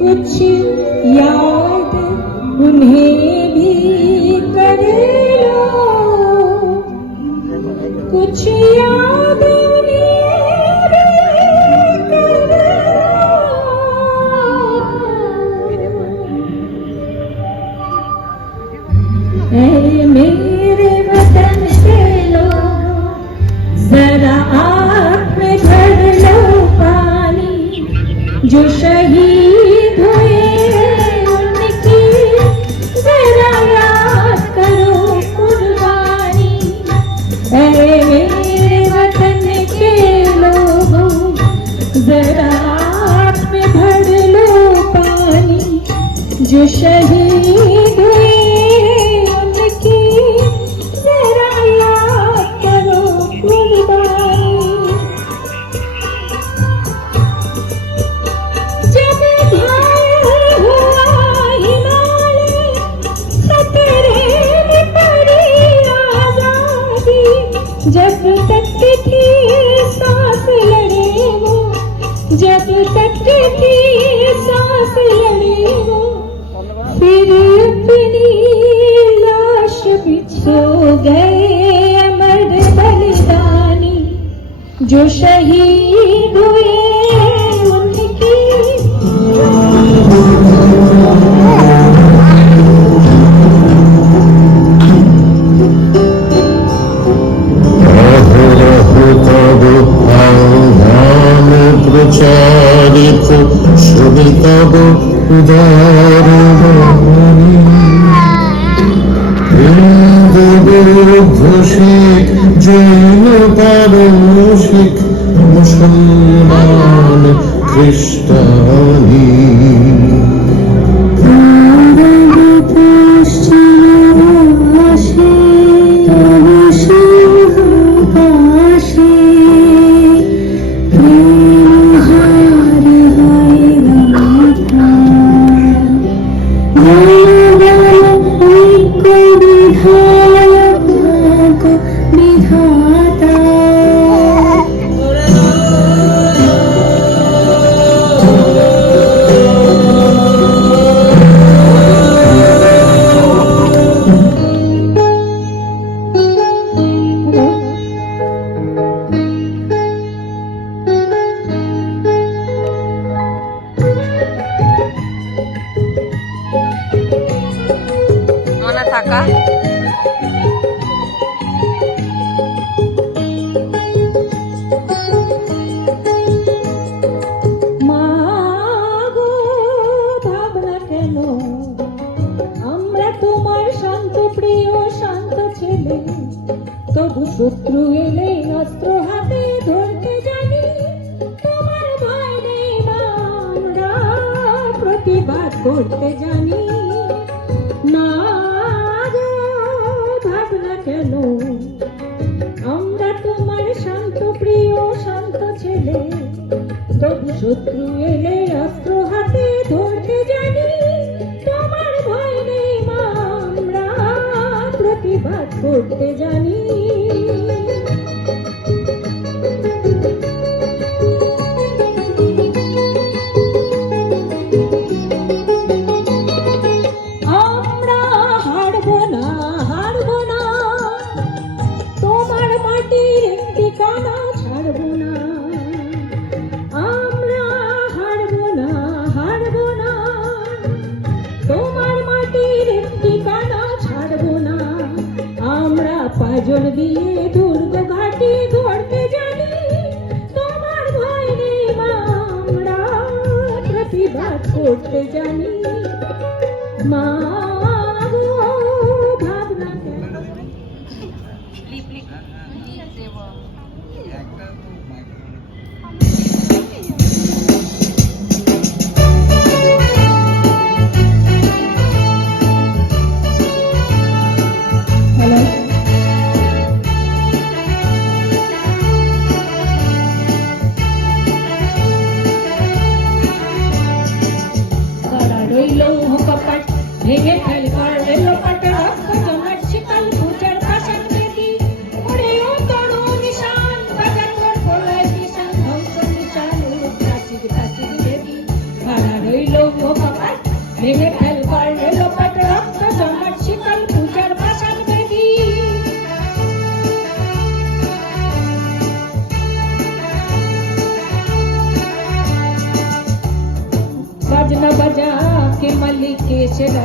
कुछ याद उन्हें भी कर। dia. जो शहीद খ্রিস্টানি এলে তবু শত্রু এলে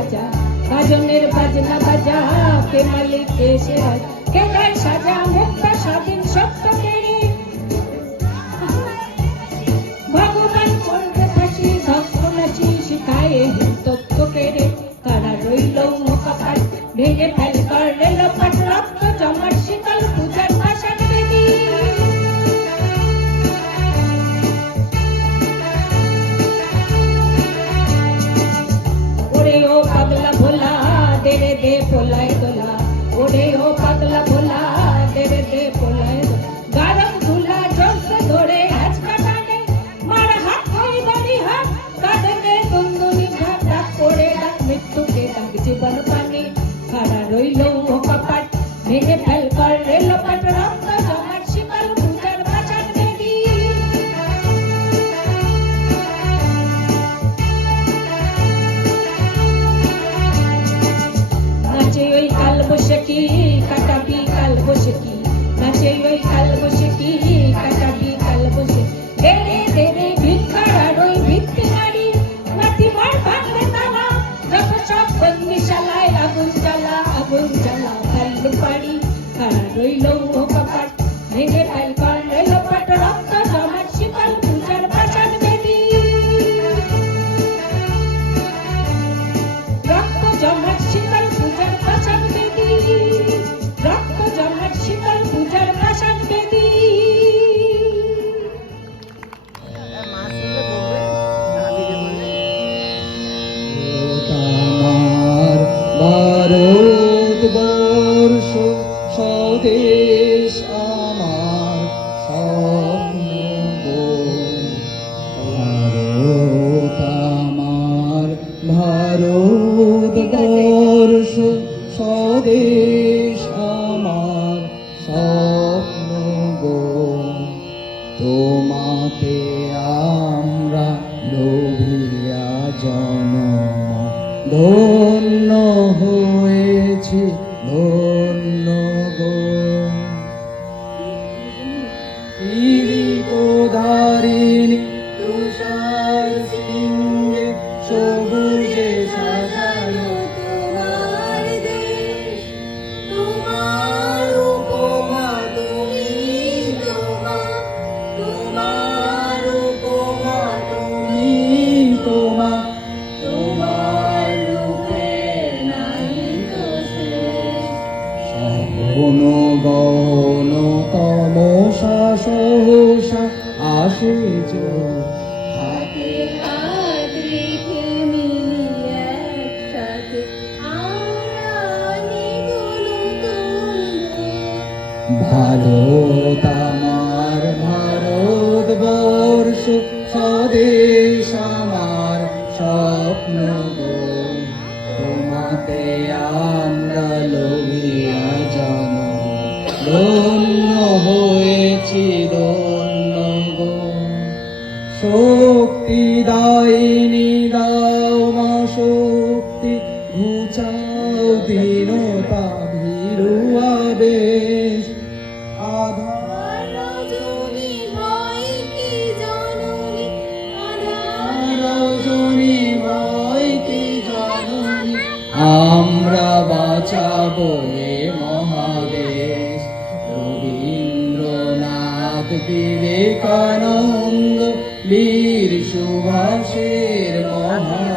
রাজা বাজনের বাজনা বাজা কে মালিক কে সাজা, মুক্তা স্বাধীন সত্য ভগবান করবে ফাঁসি, ভক্ত নাচি, শিখায় তত্ত্ব কেড়ে কারা রইল মুখাপাত ভেঙে ফেলে vive. সহসা আসে হাতে হাত রেখে একসাথে। ভারত আমার ভারত বর্ষ স্বদেশ আমার স্বপ্ন তোমাতে আমরা লোভিয়া জন ধন্য হয়েছি ধন্য শক্তি দায়িনী দাও মা শক্তি ঘুচাও দীনতা ভীরু আবেশ আধার আমরা বাঁচাবো রবীন্দ্রনাথ বিবেকানন্দ বীর সুভাষের মহান